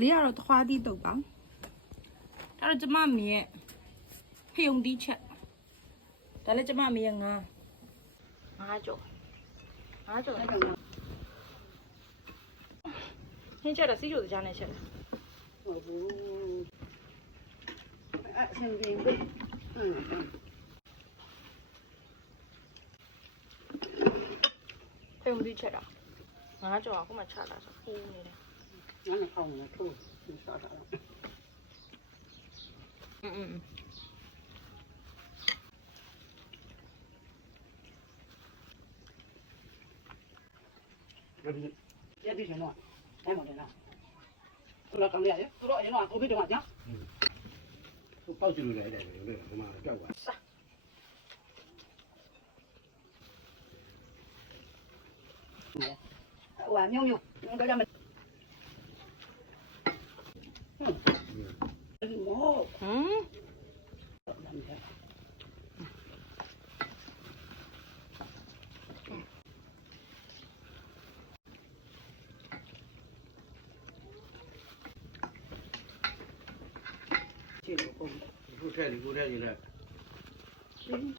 လေးကတော့သွားသီးတုပ်ပါအဲ့တော့ကျမမင်းရဲ့ဖယုံသီးချက်ဒါလည်းကျမမင်းရဲ့ငါကြော်ဟင်းချက်တာစီးချိုစကြားနဲ့ချက်တယ်ဟုတ်ဘူးအဆင်ပြေဖယုံသီးချက်တာငါကြော်အခုမှချလာဆိုခိုးနေတယ်ငါနဲ့ကောင်းနေထိုးသူစားတာတော့ရပြီကျွန်တော်အဲ့မတယ်လားသူကကောင်းရတယ်သူတို့အရင်ကကိုဗစ်တော့ကြာသူပေါက်ချလို့လည်းအဲ့ဒါလေဒီမှာကြောက်ပါဟိုကမြုံတော့ကြမယ်မောကိုထဲနေ